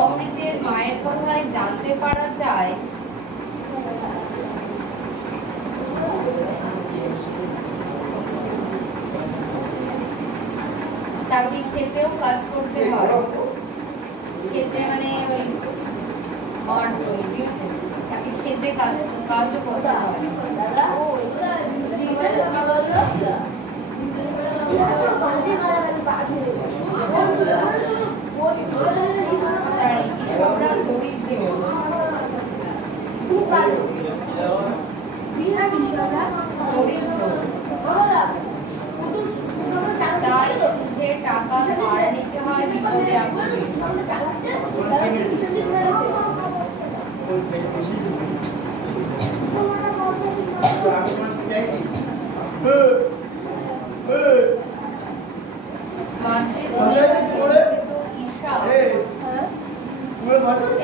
অমৃতের মায়ের কথায় জানতে পারা যায় তাকে খেতেও কাজ করতে হয়। খেতে মানে ওই মার জমি, তাকে খেতে কাজও করতে হয়। তার কৃষকরা তাই সুদের টাকা ধার নিতে হয় বিপদে আপদে।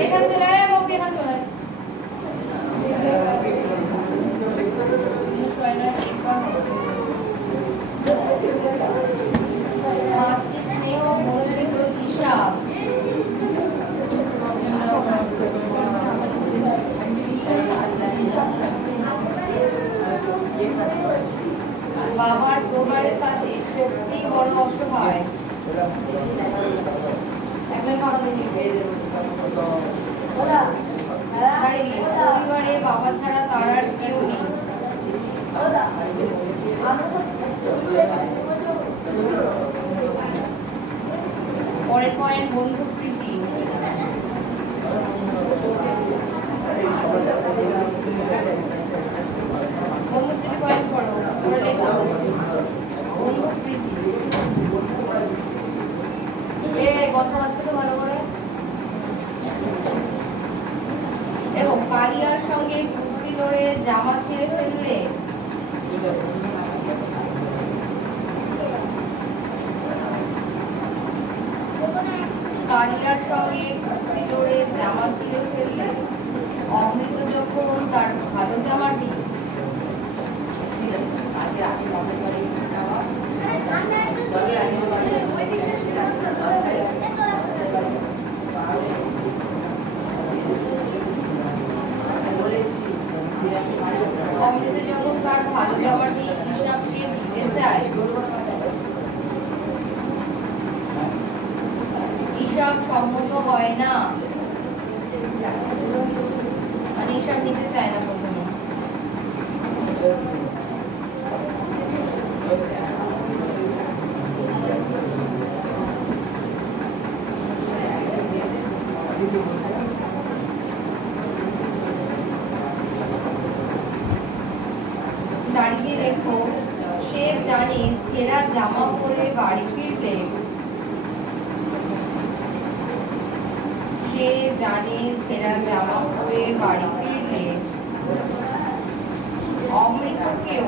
এখানে চলে আয়, মৌপি এখানে চলে আয়। স্নেহ বঞ্চিত হিসাব বাবার প্রকারের কাছে সত্যি বড় অসহায়। একবার ফাঁকা দিদি পরিবারে বাবা ছাড়া তার আর কেউ নেই। পরের পয়েন্ট বন্ধু প্রীতি। বন্ধু প্রীতি পয়েন্ট করো, লেখো বন্ধু প্রীতি। গল্প হচ্ছে তো ভালো করে দেখো। কালিয়ার সঙ্গে কুস্তি লড়ে জামা ছিঁড়ে ফেললে অমৃত যখন তার ভালো জামাটি হিসাবকে দিতে চায়, হিসাব সম্মত হয় না, মানে হিসাব নিতে চায় না প্রথমে। দাঁড়িয়ে রেখো, সে জানে ছেঁড়া জামা পরে বাড়ি ফিরলে, সে জানে ছেঁড়া জামা পরে বাড়ি ফিরলে অমৃতকেও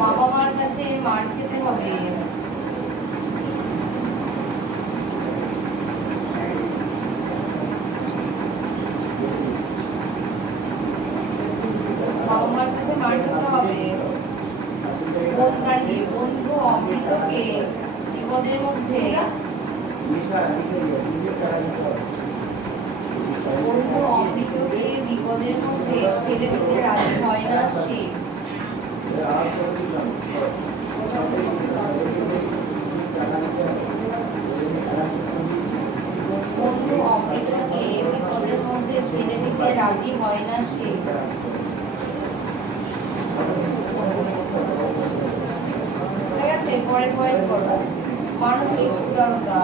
বাবা মার কাছে মার খেতে হবে। বাবা মার কাছে মার খেতে হবে। বন্ধু অমৃতকে বিপদের মধ্যে ঠেলে দিতে রাজি হয় না সে। বন্ধু অমৃতকে বিপদের মধ্যে ঠেলে দিতে রাজি হয় না সে। ঠিক আছে, পরের পয়েন্ট করো। মানসিক উদারতা।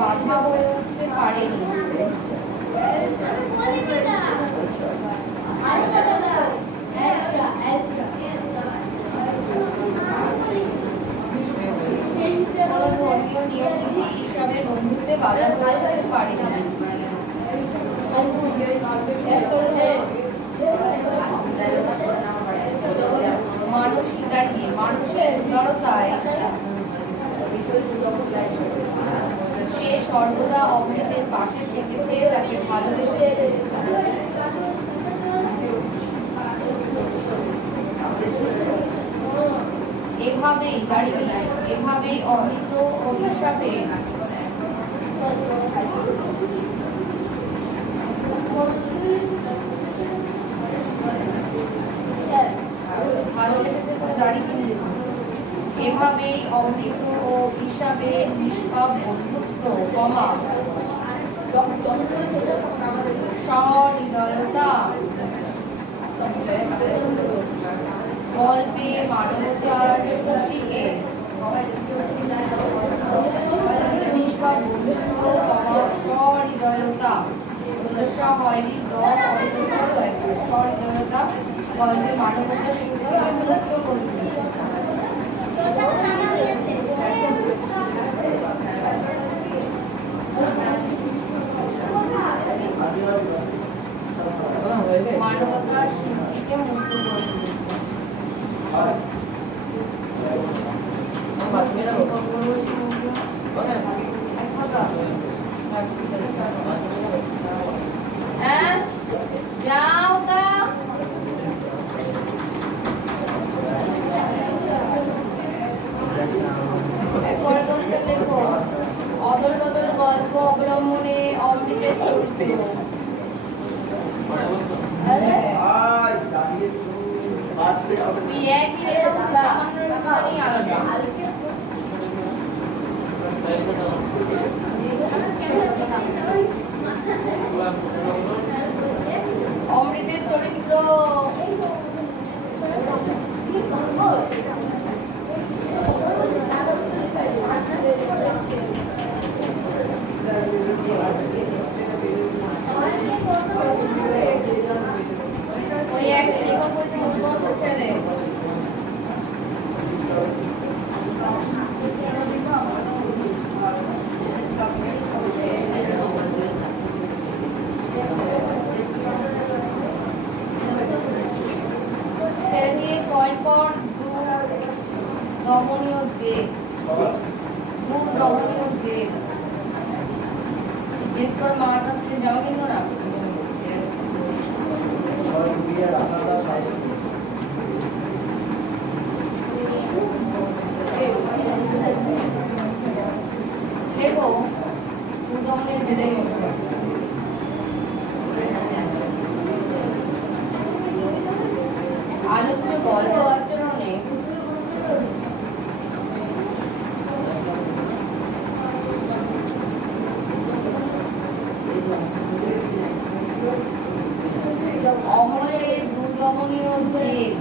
বাধা হয়ে উঠতে পারেনি। নিয়মনীতি হিসাবে বন্ধুত্বে বাধা হয়ে উঠতে পারেনি। মানসিক উদারতায় সে সর্বদা অমৃতের পাশে থেকেছে, তাকে ভালোবেসেছে। এভাবেই অমৃত অভিশাপে এভাবেই অমৃত ও হিসাবের নিষ্পাপ বন্ধুত্ব সহৃদয়তা গল্পে মানবতার শক্তিকে নিষ্পাপ বন্ধুত্ব সহৃদয়তা সহৃদয়তা গল্পে মানবতার শক্তিকে মুক্ত করে তুলেছে। মানবতার শক্তিকে মুক্ত করে তুলেছে। যাও তা লেখো অদল বদল গল্প অবলম্বনে অমৃতের চরিত্র। অমৃতের চরিত্র ওই একটা লেখা পড়তে ছেড়ে দে। ছেড়ে দিয়ে পর দমনীয় জেদ পর মার কাছ থেকে যাওয়া কিনলো না। লেখো দমনীয় জেদের মধ্যে আলোচ্য গল্প আচরণে অমরের দুর্দমনীয় জেদ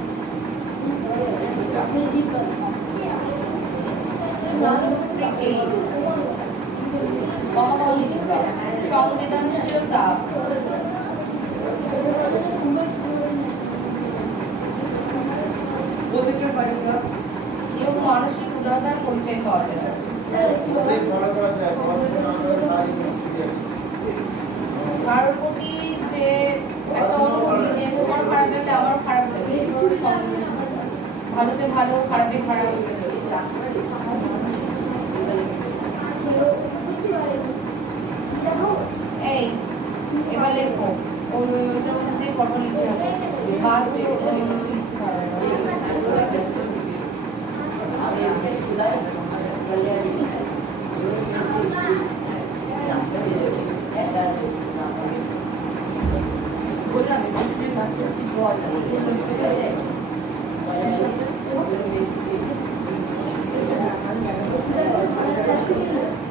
সংবেদনশীলতা এবং মানসিক উদারতার পরিচয় পাওয়া যায়। কারোর প্রতি যে একটা অনুভূতি যে তোমার খারাপ লাগলে আমারও খারাপ লাগে, ভালোতে ভালো খারাপে খারাপ। এই এবার লেখো ওটার মধ্যে ফটো লিখতে হবে।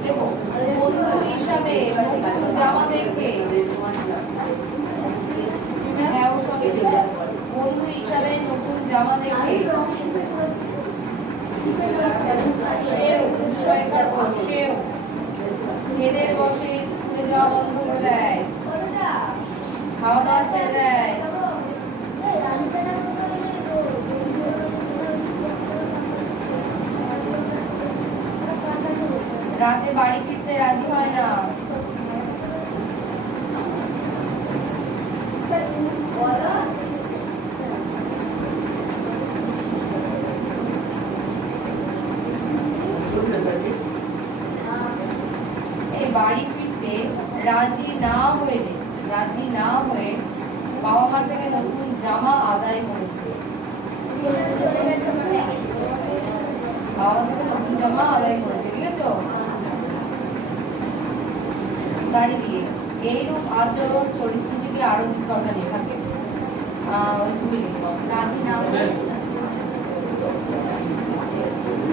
দেখো বন্ধু হিসাবে জামা দেখে বন্ধু হিসাবে নতুন জামা দেখে সেও জেদের বসে স্কুলে যাওয়া বন্ধ করে দেয়, খাওয়া দাওয়া ছেড়ে দেয়। রাতে বাড়ি ফিরতে রাজি হয় না। এই বাড়ি ফিরতে রাজি না হয়ে বাবা মার থেকে নতুন জামা আদায় করেছে। বাবা থেকে নতুন জামা আদায় করেছে, ঠিক আছে? গাড়ি দিয়ে এইরূপ আচরণ পরিস্থিতিকে আরো দরকার নেই থাকে।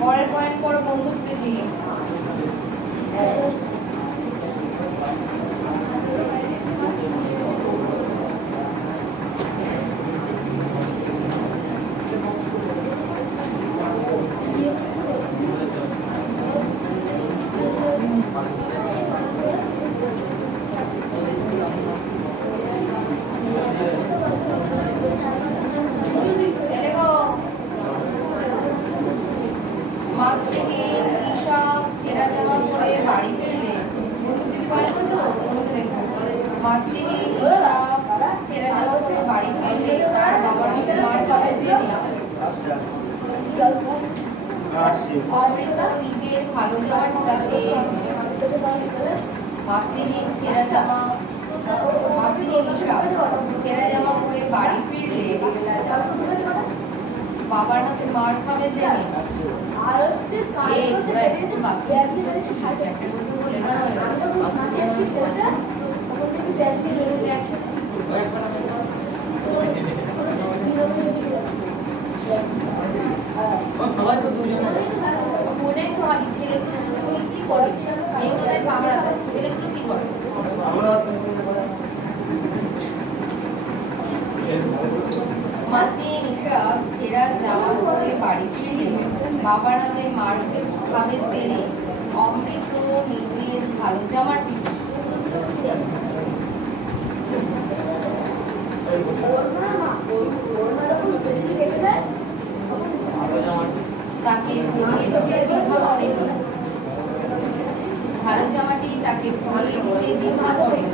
পরের পয়েন্ট পড়ো বন্ধু প্রীতি। অমৃতা নিজের ভালো যাওয়ার সাথে মাতৃহীন ছেঁড়া জামা পরে বাড়ি ফিরলে বাবার হাতে মার খাবে জেনে সবাই তো দুজন মনে তো আমি ছেলেগুলো কি করে মেয়েগুলো পাবড়া দেয়, ছেলেগুলো কি করে মাতৃহীন হিসাব ছেঁড়া জামা পরে বাড়ি ফিরলে বাবার হাতে মার খাবে জেনে অমৃত নিজের ভালো জামাটি তাকে পরিয়ে দিতে দ্বিধা করেনি। ভালো জামাটি তাকে পরিয়ে দিতে দ্বিধা করেনি।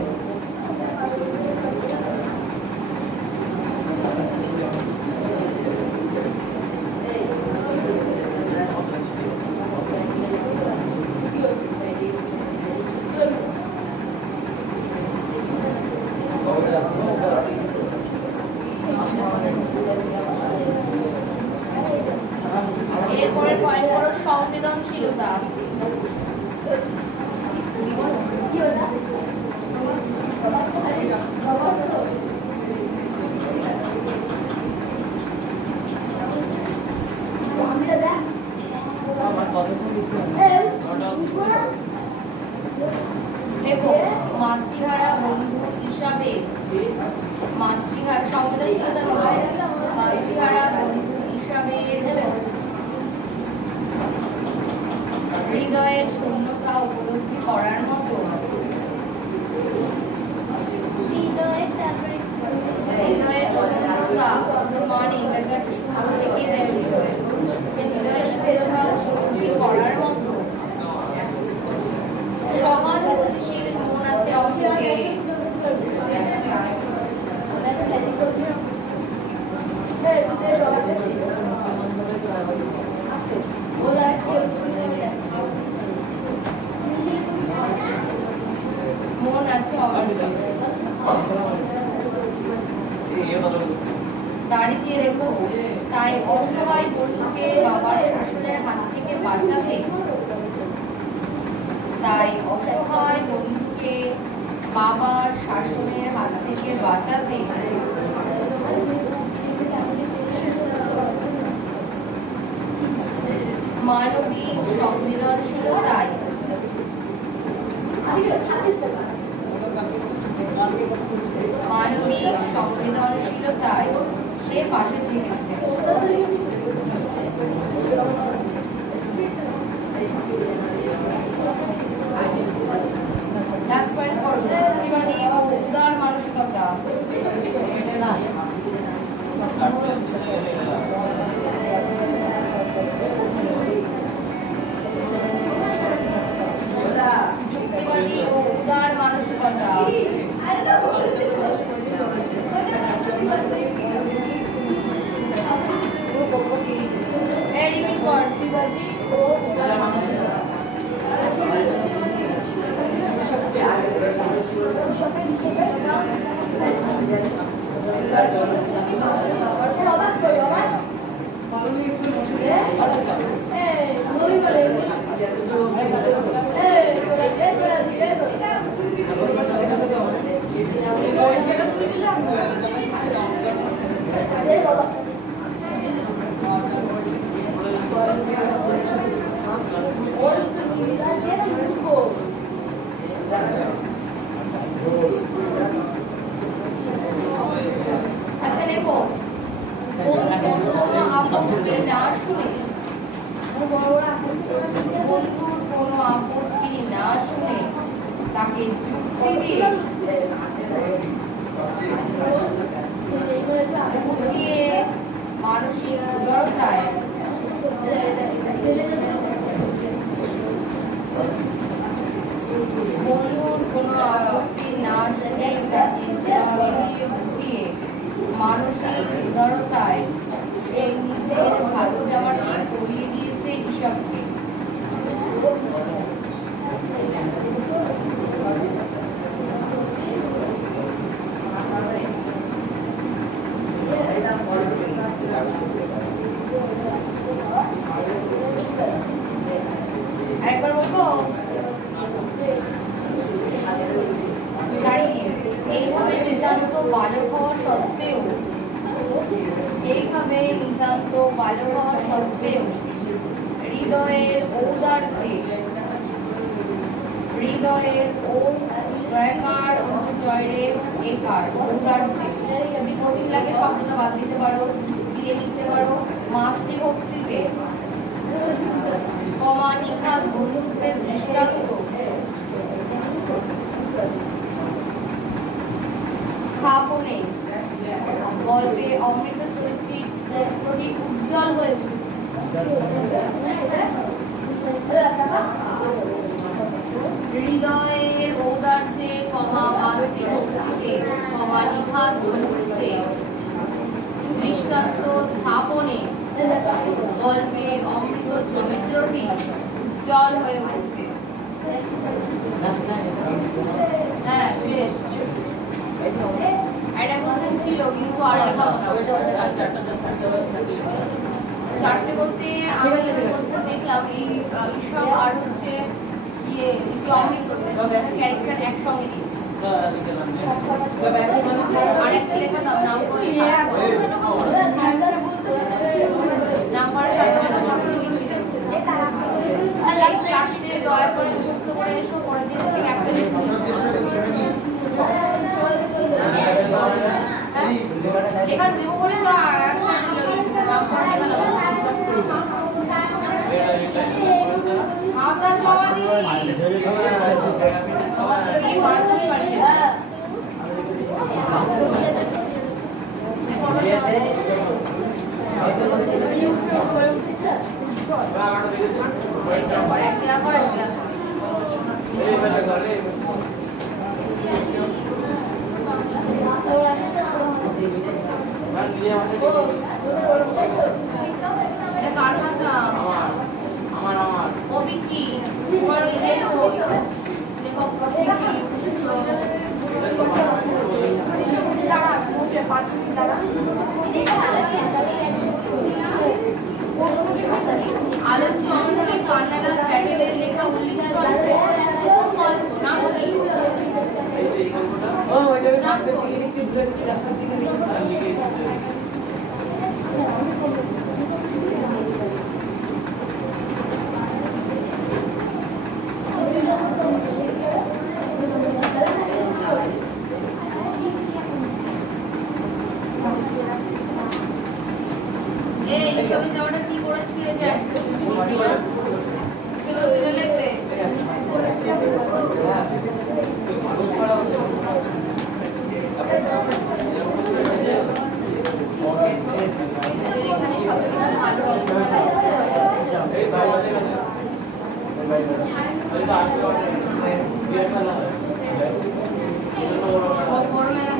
এরপরের পয়েন্ট হলো সংবেদনশীলতা। দেখো মাতৃহারা বন্ধু হিসাবে সংবেদনশীলতা নয়, মাতৃহারা বন্ধু হিসাবে হৃদয়ের শূন্যতা উপলব্ধি করার মতো হৃদয়ের শূন্যতা মানে হৃদয়ের শূন্যতা উপলব্ধি করার মতো সহানুভূতিশীল মন আছে অমৃতে। মন আছে অমৃতে। দাড়িকে রেখো তাই অসহায় বন্ধুকে বাবার শাসনের হাত থেকে বাঁচাতে মানবিক সংবেদনশীলতায় সে পাশে থেকেছে। লাস্ট পয়েন্ট করব প্রতিবাদী ও উদার মানসিকতা। কথা। রিপিট কর। আচ্ছা লেখো, কোনো আপত্তি না শুনে, বন্ধুর কোনো আপত্তি না শুনে তাকে যুক্তি দিয়ে বুঝিয়ে মানসিক উদারতায় বন্ধুর কোনো আপত্তি না শুনে তাকে যুক্তি দিয়ে বুঝিয়ে মানসিক উদারতায় সে নিজের ভালো যাওয়াটি করিয়ে দিয়েছে হিসাবকে। আরেকবার বলবো, দাঁড়িয়ে এইভাবে নিতান্ত বালক হওয়া সত্ত্বেও, এইভাবে নিতান্ত বালক হওয়া সত্ত্বেও হৃদয়ের ঔদার্যে, হৃদয়ের দয়াকার জয়রে একার ঔদার্যে, যদি কঠিন লাগে শব্দটা বাদ দিতে পারো, দিয়ে লিখতে পারো মাতৃভক্তিতে নিখাত বন্ধুত্বের দৃষ্টান্ত স্থাপনে গল্পে অমৃত চরিত্রটি উজ্জ্বল হয়ে উঠেছে। হৃদয়ের ঔদার্যে মাতৃভক্তিতে নিখাত বন্ধুত্বে দৃষ্টান্ত স্থাপনে গল্পে অমৃত চরিত্রটি উজ্জ্বল হয়ে উঠেছে। হ্যাঁ বেশ, একটা কোশ্চেন ছিল কিন্তু আর লেখাবো না। চারটে বলতে আমি কোশ্চেন দেখলাম এই ঈশ্বর আর হচ্ছে ইয়ে অমৃত ক্যারেক্টার একসঙ্গে দিয়েছি। আর একটা লেখা দাও নাম করে, নাম করে চারটে দয়া করে মুখস্থ করে এসো, পরের দিন থেকে একটা লেখা লেখা দেবো বলে তো নাম করে লেখা জমা দিবি, জমা দিবি বাড়ি বাড়ি আলোচ্য অংশে কর্নাডা চ্যাটেলের লেখা উল্লিখিত আছে। নাম কি? ছবি যাওয়াটা কি করে ছিঁড়ে যায় সেগুলো লিখবে। এখানে সব কিছু ভালো রচনা লাগবে। বড় মেলা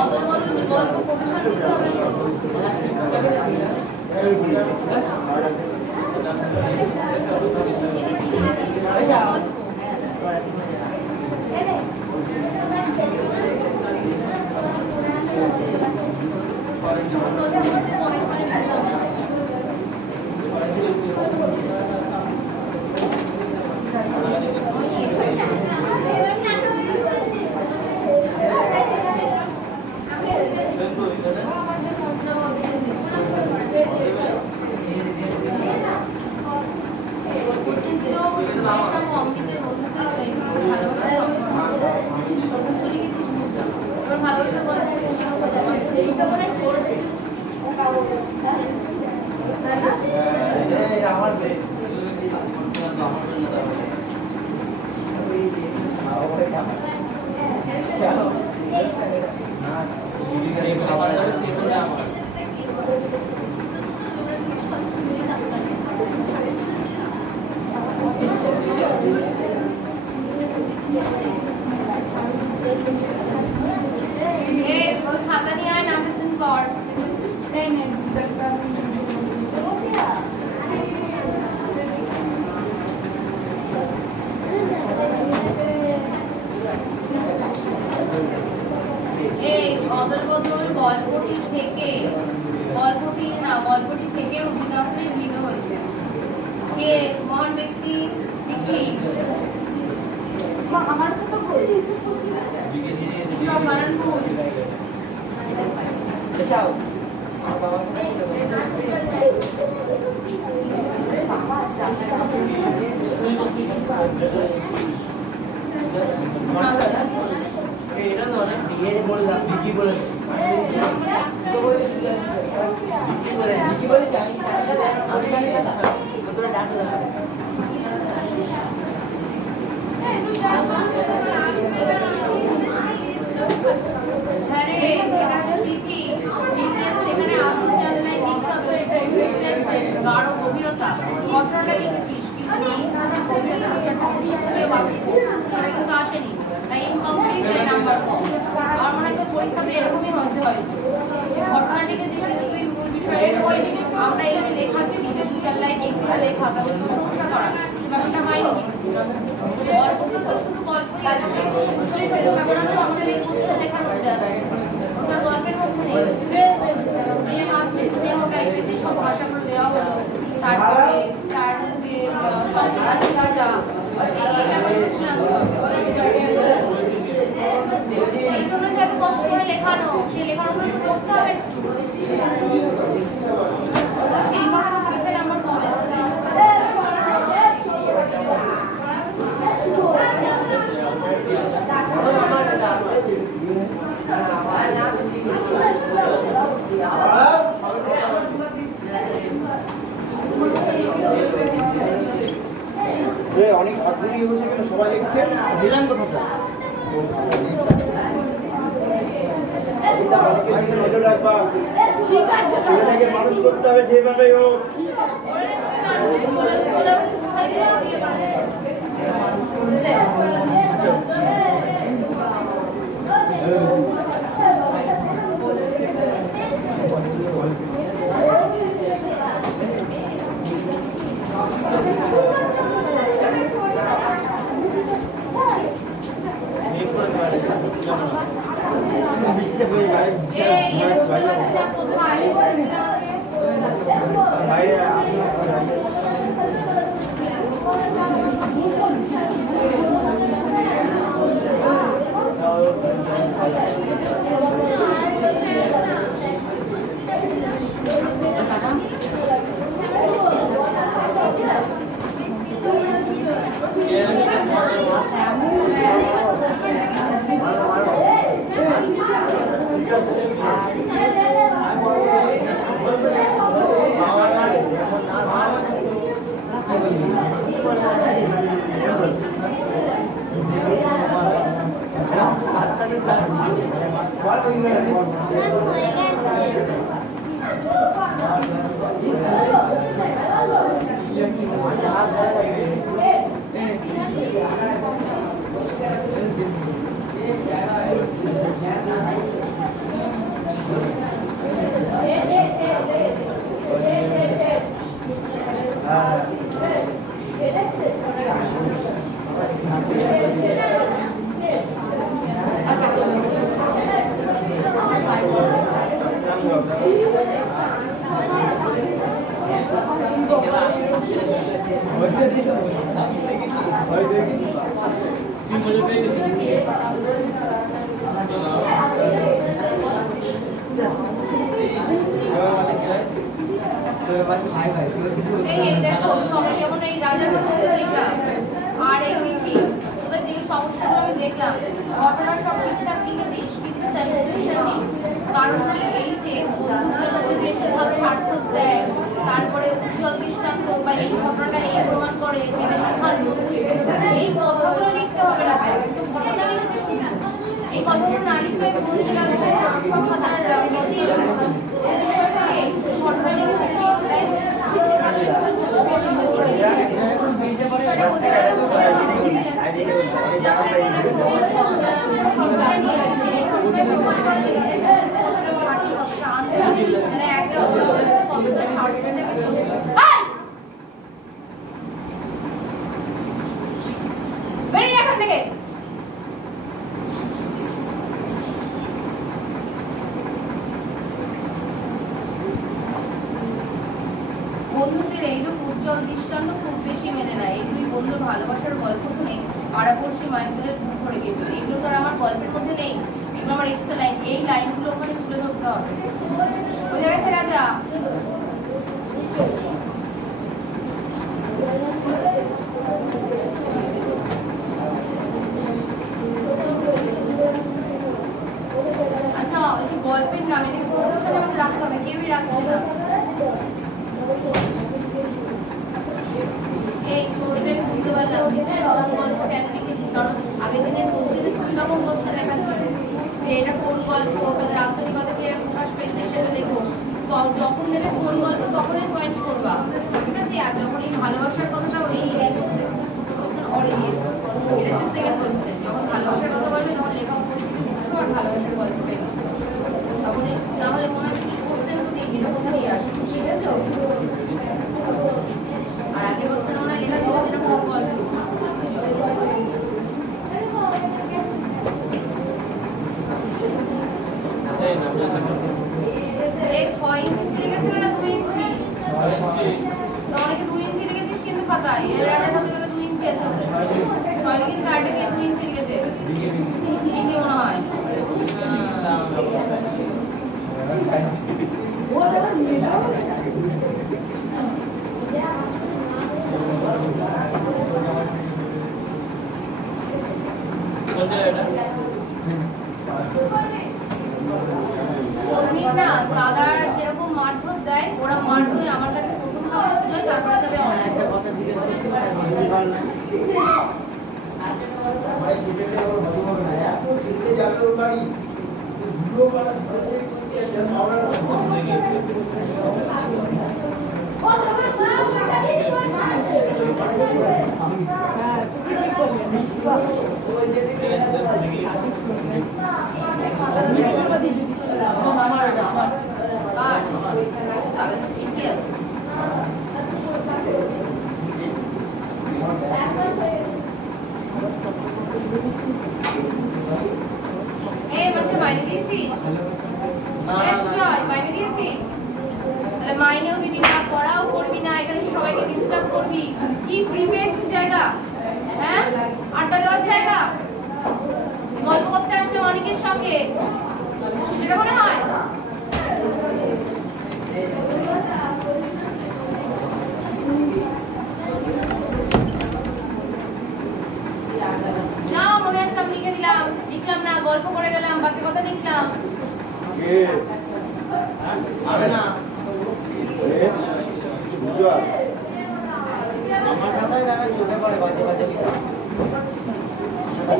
অদল বদল গল্প প্রফেশন দিতে হবে তো খাতা নিয়ে আয় নাম লিসেন কর এই অদল বদল গল্পটি থেকে উদ্ভিদাহরণে গৃহীত হয়েছে কে মহান ব্যক্তি দেখি আমার তো বলি সব বানান ভুল এটা তো না বিয়ে বললাম বিকি বলেছে তো বিকি বলে আমি জানি না তোরা ডাকলা আরে এটা চিঠি ডিটেইলস এখানে আরো জানলাই লিখতে হবে গাঢ় গভীরতা ঘটনাটা লিখেছিস কিন্তু যে গভীরতা সেটা কিন্তু আসেনি তাই ইনকমপ্লিট নাম্বার আর মনে হয় তোর পরীক্ষাতে এরকমই হয়েছে হয়তো ঘটনা লিখেছিস কিন্তু তুই মূল বিষয়ে আমরা এই যে লেখাচ্ছি যে 2-4 লাইন এক্সট্রা লেখা তাদের প্রশংসা করা ব্যাপারটা হয়নি গল্প তো তোর শুধু গল্পই আছে ব্যাপারটা তো আমাদের এই পুস্তকের লেখার মধ্যে আছে তোর গল্পের মধ্যে নেই প্রেম আপনি স্নেহ টাইপের যে সব ভাষাগুলো দেওয়া হলো তারপরে তার যে সংস্কৃতিটা এই ব্যাপারটা এই জন্য যে এত কষ্ট করে লেখানো সেই লেখানোগুলো তো করতে হবে একটু এই কারণে পরীক্ষায় নাম্বার কম এসেছে অনেক আগ্রহী হয়েছে কেন সবাই লিখছে দিলাম তো ভাষা নজর রাখবা ছেলেটাকে মানুষ করতে হবে যেভাবে হোক এই দেখো সবাই যেমন এই রাজার কথা এইটা আর এই মিঠি তোদের যে সমস্যাগুলো আমি দেখলাম ঘটনা সব ঠিকঠাক লিখেছিস কিন্তু স্যাটিসফ্যাকশন নেই কারণ কি এই যে বন্ধুত্বের মধ্যে যে ভালো স্বার্থ দেয় তারপরে উজ্জ্বল দৃষ্টান্ত বা এই ঘটনাটা এই প্রমাণ করে যে এই কথাগুলো লিখতে হবে রাজা তো ঘটনা লিখতে শুনবো এই কথাগুলো না লিখতে আমি বলতে লাগবে সব কথার বিষয়টা এই ঘটনা লিখেছে বেরিয়ে এখান থেকে বন্ধুদের এইরূপ উজ্জ্বল দৃষ্টান্ত খুব বেশি মেনে না এই দুই বন্ধুর ভালোবাসার গল্প শুনে পাড়াপড়শি মায়েদের মুখ করে গিয়েছিল এগুলো তো আর আমার গল্পের মধ্যে নেই এগুলো আমার এক্সট্রা লাইন এই লাইনগুলো ওখানে তুলে ধরতে হবে বোঝা গেছে রাজা আচ্ছা ওই যে গল্পের নাম এটা প্রফেশনের মধ্যে রাখতে হবে কেউই রাখছে না এই স্টোরিটা আমি বুঝতে পারলাম গল্প কেন লিখেছিস কারণ আগের দিনের কোশ্চেনে দুই রকম কোশ্চেন লেখা ছিল যে এটা কোন গল্প তাদের আন্তরিকতা কি প্রকাশ পেয়েছে সেটা দেখো তো যখন দেবে কোন গল্প তখনই পয়েন্ট করবা ঠিক আছে আর যখন এই ভালোবাসার কথাটাও এই কোশ্চেন অরে দিয়েছে এটা হচ্ছে সেকেন্ড কোশ্চেন যখন ভালোবাসার কথা বলবে তখন লেখা পরিচিতি বুঝছো আর ভালোবাসার গল্প পেয়ে তখন তাহলে মনে হয় কি কোশ্চেন তো দিই এটা কোথা দিয়ে আসবে ঠিক আছে আর আগে কোশ্চেন ওরা লেখা ছিল যেটা কোন গল্প এই 6 ইঞ্চি ছিঁড়ে গেছিল না 2 ইঞ্চি তো অনেকে 2 ইঞ্চি লিখেছিস কিন্তু খাতায় এর রাজার খাতা তাহলে 2 ইঞ্চি আছে 6 লিখেছিস আর এটা 2 ইঞ্চি লিখেছে কি মনে হয় কোনদিন না দাদারা যেরকম মারধর দেয় ওরা মারধর আমার কাছে প্রথম আসছিল তারপরে তবে একটা কথা জিজ্ঞেস ঠিকই আছে এই মাসে মাইনে দিয়েছিস মাইনে দিয়েছিস তাহলে মাইনেও দিবি না পড়াও করবি না এখানে সবাইকে ডিস্টার্ব করবি কি ফ্রি পেয়েছিস জায়গা হ্যাঁ আড্ডা দেওয়ার জায়গা গল্প করতে আসলে অনেকের সঙ্গে সেটা মনে হয় যা মনে আসলাম লিখলাম না গল্প করে গেলাম বাচ্চা কথা লিখলাম আমার কথাই না চলে পড়ে বাজে বাজে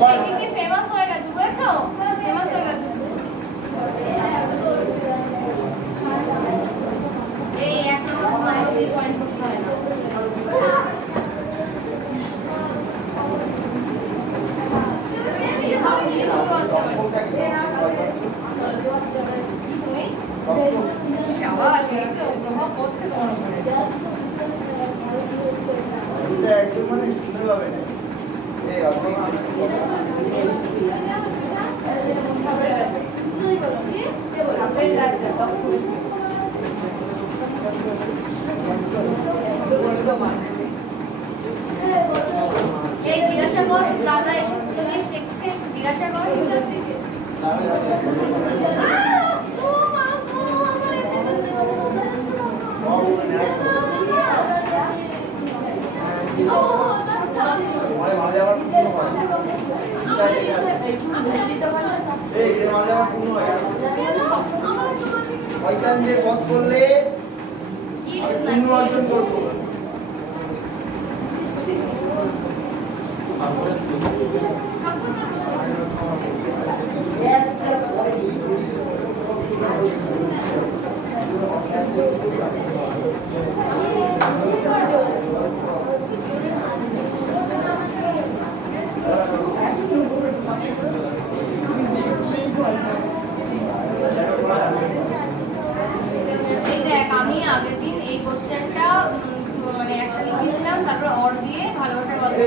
সেই দিকে ফেমাস হয়ে গেছে বুঝেছো ফেমাস হয়ে গেছে মানে শুনতে পাবে না এই আপনি এই জিজ্ঞাসা কর দাদা এসব থেকে শিখছে জিজ্ঞাসা কর ভিতর থেকে মানে মাঝে আবার কোনো হয় এই যে মাঝে আবার কোনো হয় ওইখান যে পথ করলে পুণ্য অর্জন করবো আমি আগের দিন এই কোশ্চেনটা মানে একটা লিখেছিলাম তারপর অর দিয়ে ভালোবাসার গল্প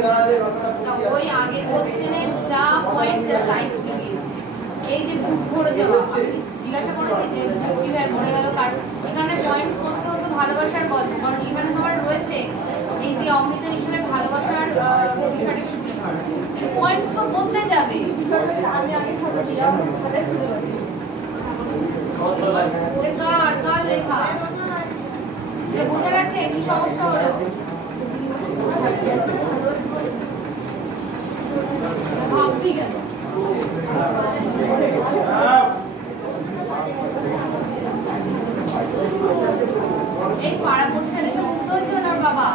ওই আগের কোশ্চেনে যা পয়েন্ট সেটা তাই তুলে দিয়েছি এই যে বুক ভরে যাওয়া আমি জিজ্ঞাসা করেছি যে বুক কিভাবে ভরে গেল কারণ এখানে পয়েন্টস করতে হতো ভালোবাসার গল্প কারণ এখানে তোমার রয়েছে এই যে অমৃত নিশানের ভালোবাসার বিষয়টা পয়েন্টস তো বদলে যাবে আমি আগে ফটো দিলাম তাহলে খুলে পাচ্ছি কার লেখা বোঝা গেছে কি সমস্যা হলো ভাববি কেন এই পাড়া পড়শালে তো মুক্ত হয়েছিল না বাবা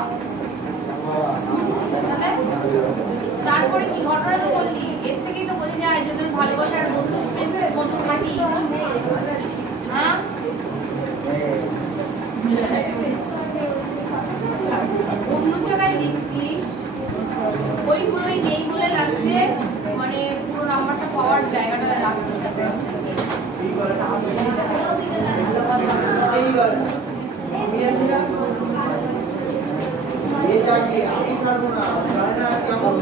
তারপরে কি ঘটনা তো বললি এর থেকেই তো বোঝা যায় যে তোর ভালোবাসার বন্ধুত্বের মতো খাটি হ্যাঁ অন্য জায়গায় লিখতিস ওইগুলোই নেই বলে লাস্টে মানে পুরো নাম্বারটা পাওয়ার জায়গাটা রাখার চেষ্টা করা হয়েছে আমি ছাড়বো না জানি না কেমন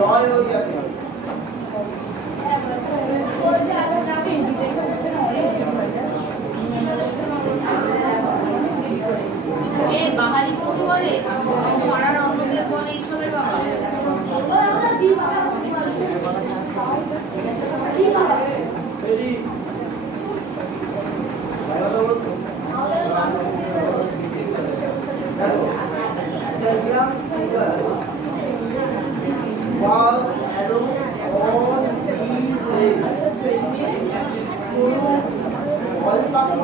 লয় হয়ে যাবে এ বাঙালি বলতে বলে পাড়ার অন্যদের বলে এইসবের বাবা was alone on these legs. Guru Valpaki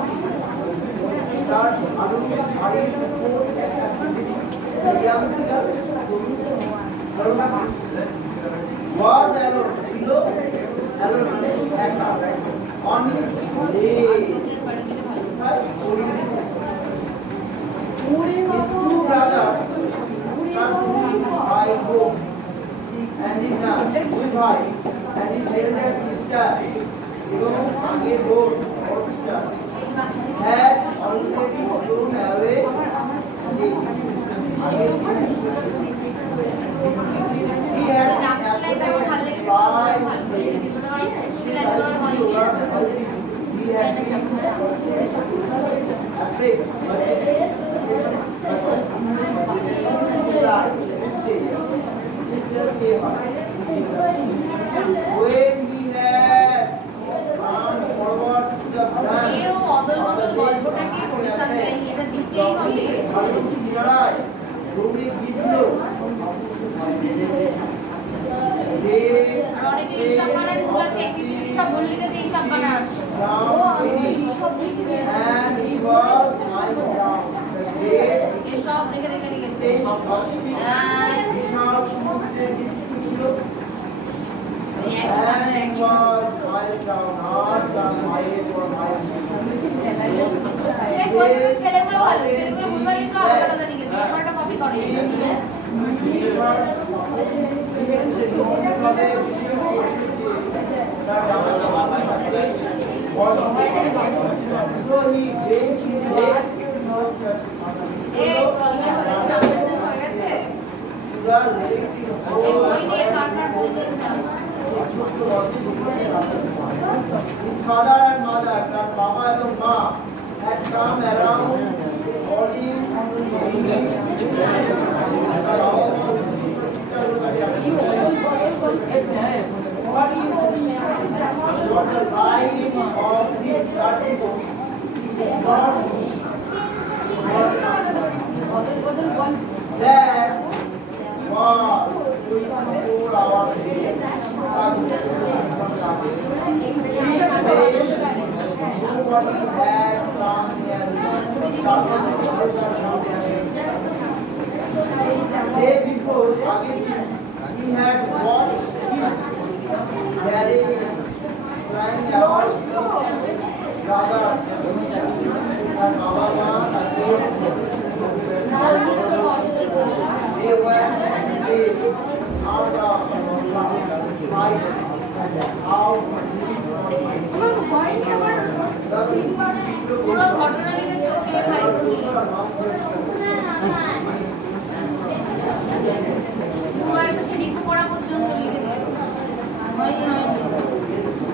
তার আলোকে হারিয়ে উপর একটা রিয়াম সিগা গরু করোনা was alone ছিল alone একটা on his his two brothers by home and his boy and his elder sister এবং আগের বোন or sister had already thrown away he had when we had gone forward to the plan অদল বদল গল্পটাকে পরিষ্কার দেয়নি এটা দিতেই হবে দৌড়ে গিয়েছিল আর অনেকে হিসাব বানান ভুলাচ্ছে একটি সব ভুল লিখেছে হিসাব বানান এসব দেখে দেখে লিখেছে বিশাল সমুদ্রের ছিল ছেলেগুলো ভালো ছেলেগুলো বুঝবার লিখলো আলাদা আলাদা লিখেছে একটা কপি করে হয়ে গেছে the lyrics in এই whole. বই নিয়ে কার বই নিয়ে যান His father and mother, তার বাবা এবং মা, had come around calling what the life of his church that was 24 hours a day. Nobody had come near day before, he had watched his very flying hours brother and Baba they were made out of light, out পুরো ঘটনা লিখেছো কে ভাই তুমি পুরো একদম রিপু করা পর্যন্ত লিখে দিয়েছো হয়নি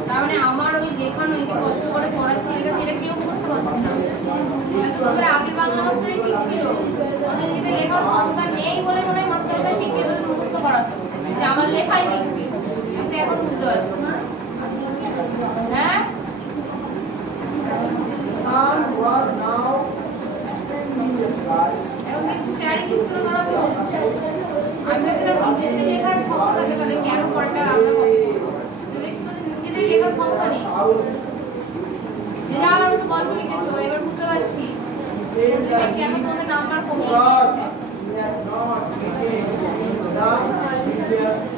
তার মানে আমার ওই লেখানো এই যে কষ্ট করে পড়াচ্ছি এটা কেউ বুঝতে পারছে না এটা তো তোদের আগের বাংলা মাস্টারই ঠিক ছিল ওদের যদি লেখার ক্ষমতা নেই বলে মনে হয় মাস্টারটা পিটিয়ে তোদের মুখস্থ করাতো যে আমার লেখাই লিখবি আমি তো এখন বুঝতে পারছি হ্যাঁ sun was now ascending the sky. এখন দেখছি স্যারই ঠিক ছিল ধরা তো আমি ভেবেছিলাম নিজেদের লেখার ক্ষমতা থাকে তাহলে কেন পড়াটা আমরা যদি তোদের নিজেদের লেখার ক্ষমতা নেই যে আমার তো গল্প লিখেছো এবার বুঝতে পারছি কেন তোমাদের নাম্বার কমিয়ে দিয়েছে We had not begun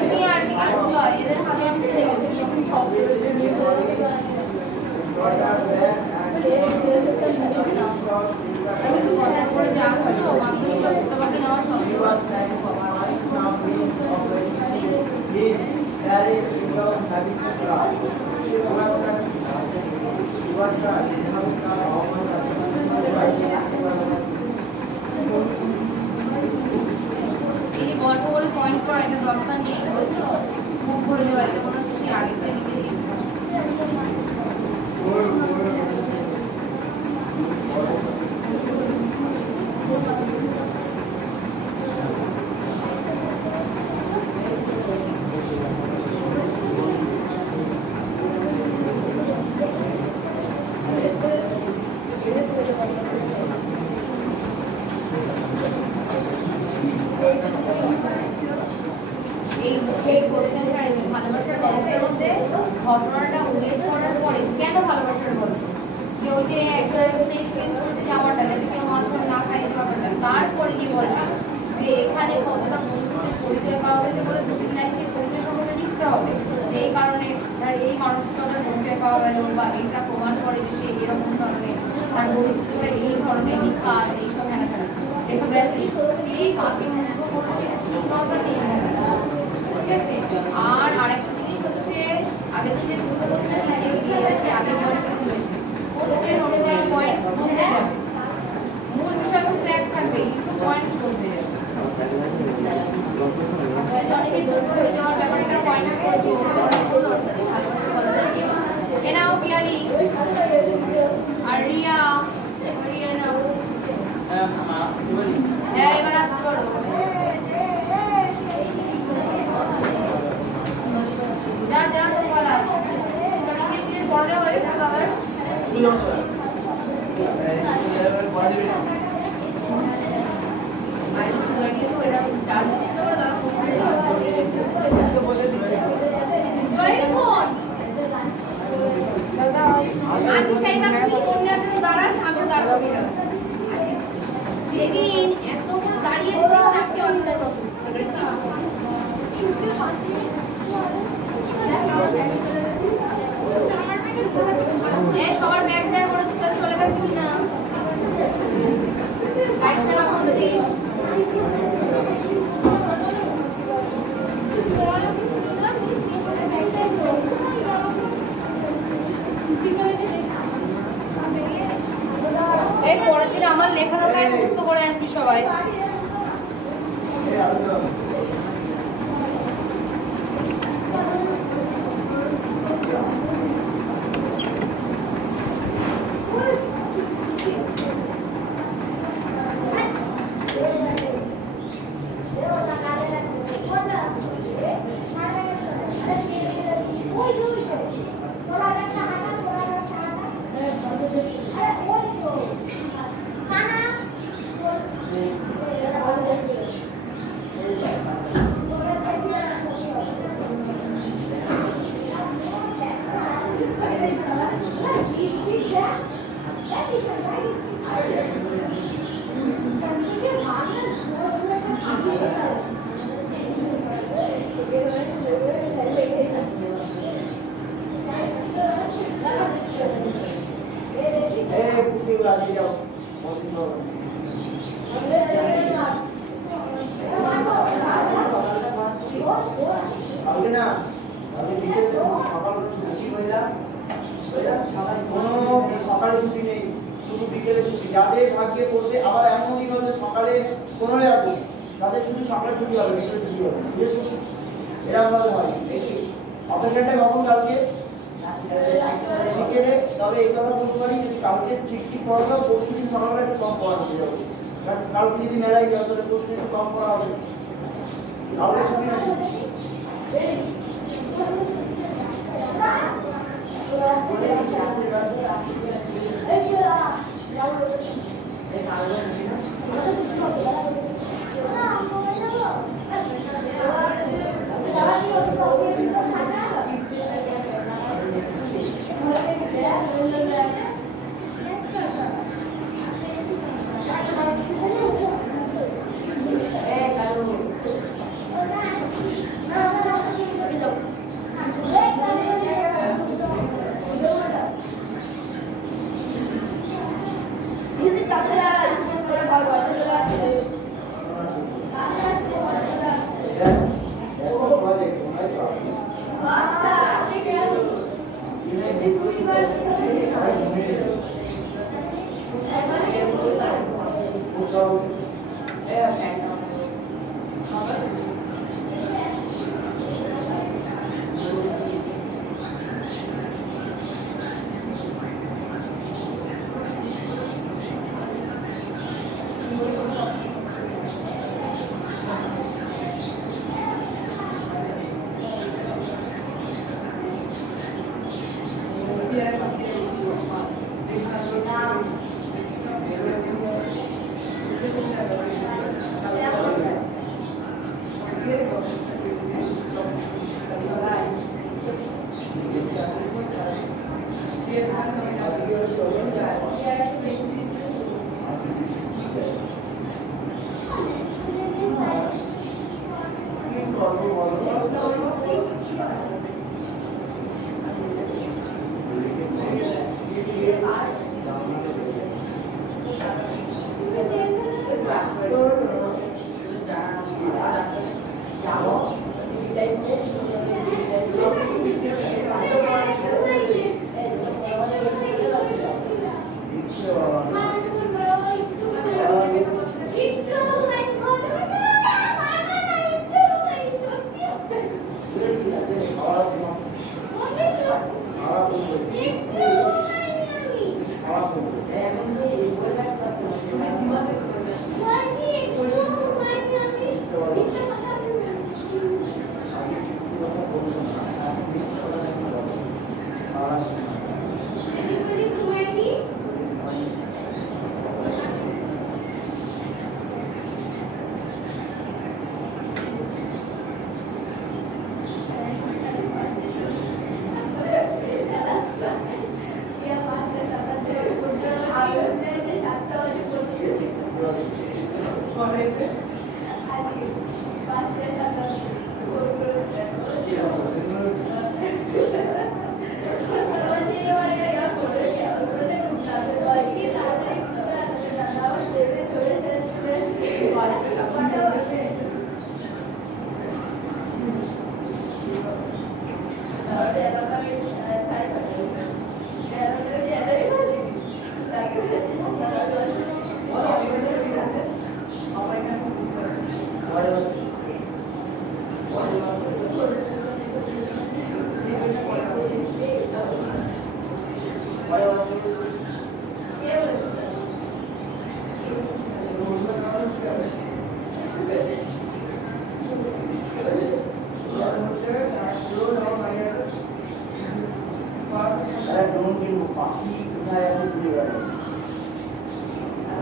তুমি আর দিকে শুনলো এদের হাতে আমি চলে গেছি আমি তো কষ্ট করে যে আসছো মাধ্যমিক তোমাকে নেওয়ার সত্ত্বেও আসছে এই যে গল্প বলে পয়েন্ট করা এটা দরকার নেই বুঝছো মুখ করে দেওয়া এটা মনে হচ্ছে সেই আগেরটা লিখে দিয়েছে এই কোশ্চেনটা ভালোবাসার গল্পের মধ্যে ঘটনাটা উল্লেখ করার পরে কেন ভালোবাসার গল্প যে ওই যে একজন এক্সচেঞ্জ করতে যাওয়াটা যাতে কেউ মাধ্যম না খাইয়ে ব্যাপারটা তারপরে কি বলছে যে এখানে কতটা বন্ধুদের পরিচয় পাওয়া গেছে বলে দুটি লাইন সেই পরিচয় সম্পর্কে লিখতে হবে যে এই কারণে তার এই মানসিকতার পরিচয় পাওয়া গেল বা এটা প্রমাণ করে যে সে এরকম ধরনের তার পরিচিত এই ধরনের নিকাজ এইসব হেনা ফেনা এটা ব্যাস এই কাকে মুগ্ধ করেছে দরকার নেই ঠিক আছে আর আরেকটা জিনিস হচ্ছে আগে থেকে দুটো কোশ্চেন লিখেছি সে আগে কোশ্চেন অনুযায়ী পয়েন্টস বদলে যাবে মূল বিষয়বস্তু এক থাকবে কিন্তু পয়েন্টস বদলে যাবে অনেকে বই পড়ে যাওয়ার ব্যাপারে একটা পয়েন্ট করেছি এনাও পিয়ালি আর রিয়া রিয়া নাও হ্যাঁ এবার আসতে পারো যা যা বলা সবাই কি পড়া হয়ে গেছে দাদা আর শুরু কিন্তু এটা চার দিন ধরে দাদা বলে দিচ্ছে জয়েন কোন আসি সেই বা তুই কোন আছে দাঁড়াস আমি দাঁড়াবো না সেদিন এত পুরো দাঁড়িয়ে ছিল চাকরি অনেকটার মতো সবার ব্যাগ দেয় করে স্কুলে চলে গেছিলি না লাইট ফেলা করে দিস লেখানোটাই মুখস্থ করে আসবি সবাই। সকালে ছুটি নেই, শুধু বিকেলে ছুটি। যাদের ভাগ্যে পড়বে আবার এমন দিন হচ্ছে সকালে 15 আগস্ট, তাদের শুধু সকালে ছুটি হবে, বিকেলে ছুটি হবে। এরকম ভাবে হয়। অপেক্ষাটা কখন কালকে বিকেলে। তবে এই কথা বলতে পারি, যদি কালকে ঠিক পড়ানো পরশু দিন সকালবেলা একটু কম পড়ানো যাবে, কারণ কালকে যদি মেলায় যাও তাহলে পরশু একটু কম পড়া হবে। কালকে ছুটি নাকি?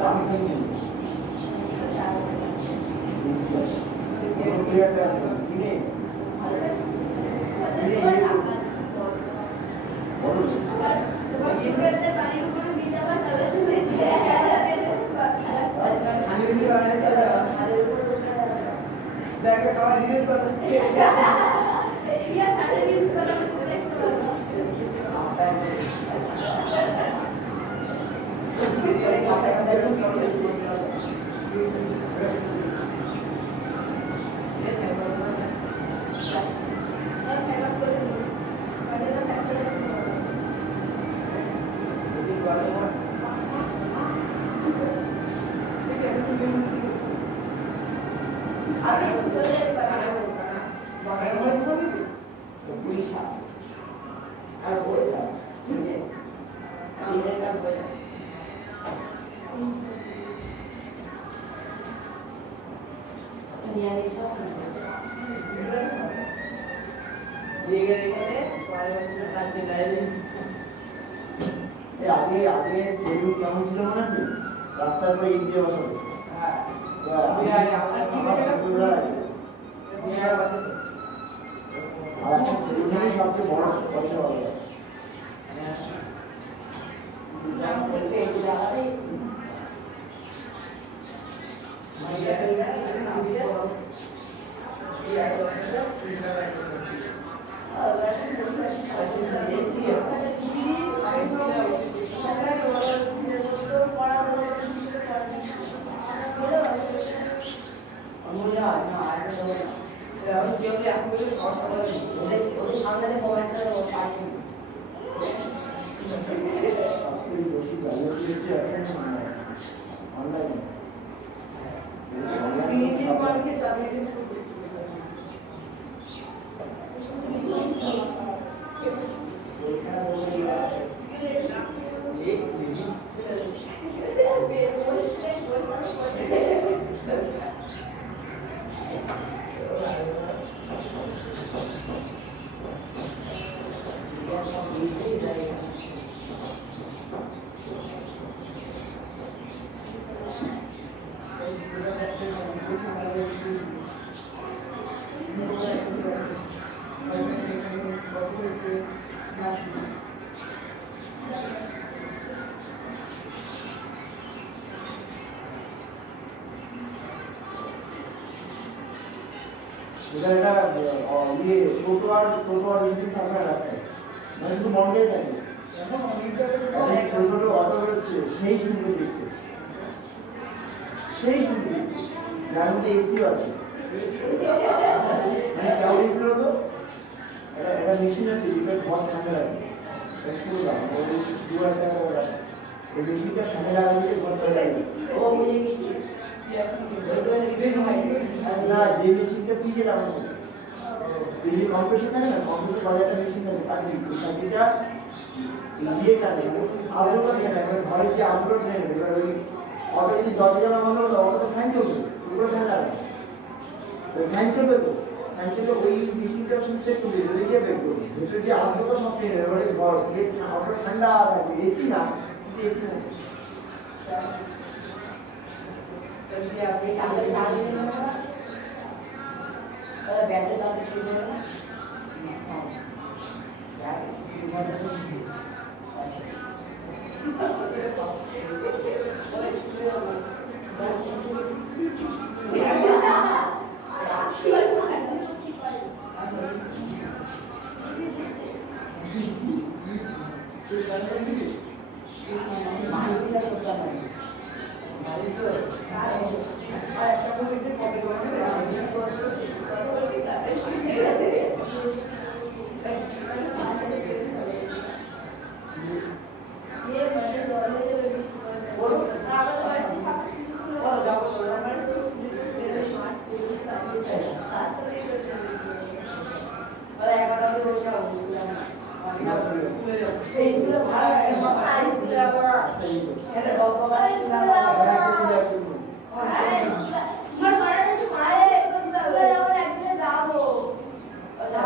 আমি কিনে কিনে আগে আগে সেলুন কেমন ছিল মনে আছে? রাস্তার পরে ইট দিয়ে বসাবো। আর এখন সেলুনেরই সবচেয়ে বড় পয়সা হবে।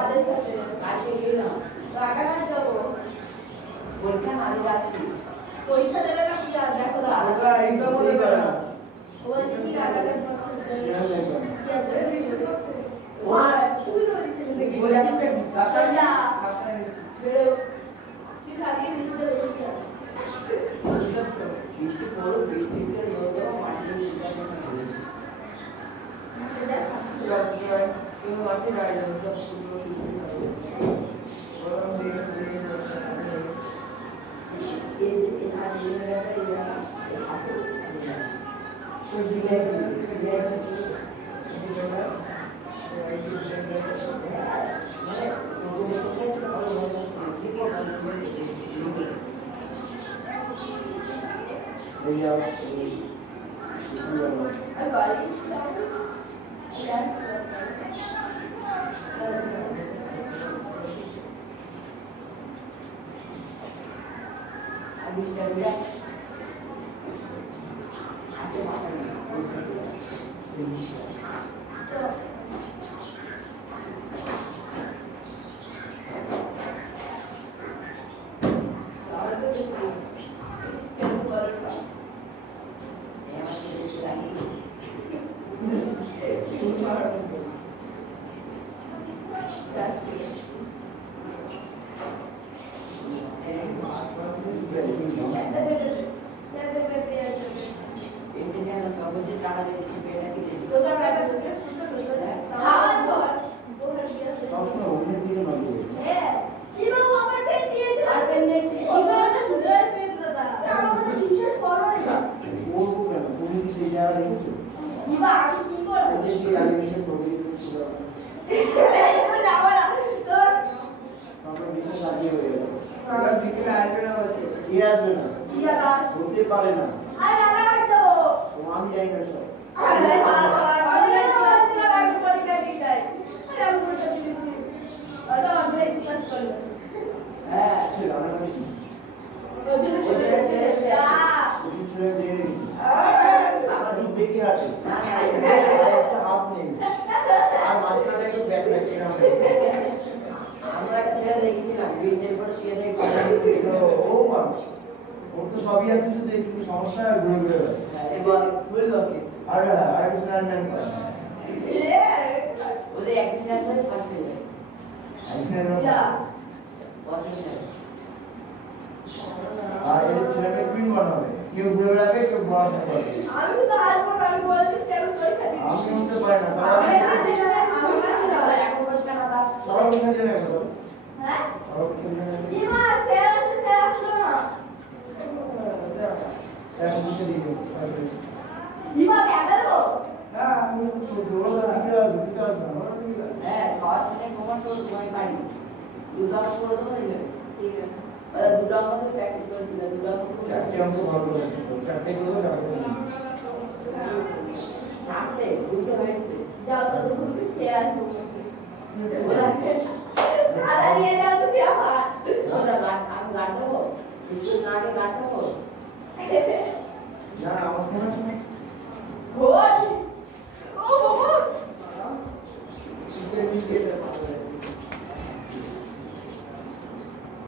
Ada বৃষ্টি পড়ো বৃষ্টিতে রোদ মাটি তুমি মাঠে দাঁড়িয়ে যাবে সব ফুলগুলো গরম দিয়ে Good.